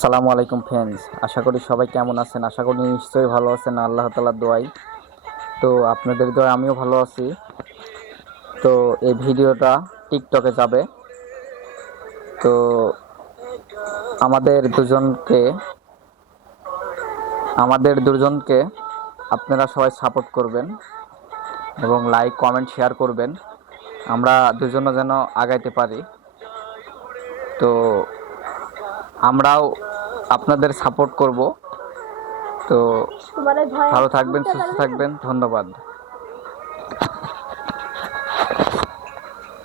আসসালামু আলাইকুম ফ্রেন্ডস, আশা করি সবাই কেমন আছেন। আশা করি নিশ্চয়ই ভালো আছেন আল্লাহ তাআলার দোয়ায়। তো আপনাদের দোয়ায় আমিও ভালো আছি। তো এই ভিডিওটা টিকটকে যাবে। তো আমাদের দুজনকে আমাদের দুজনকে আপনারা সবাই সাপোর্ট করবেন এবং লাইক কমেন্ট শেয়ার করবেন, আমরা দুজনে যেন আগাইতে পারি। তো আমরাও আপনাদের সাপোর্ট করব। তো ভালো থাকবেন, সুস্থ থাকবেন, ধন্যবাদ।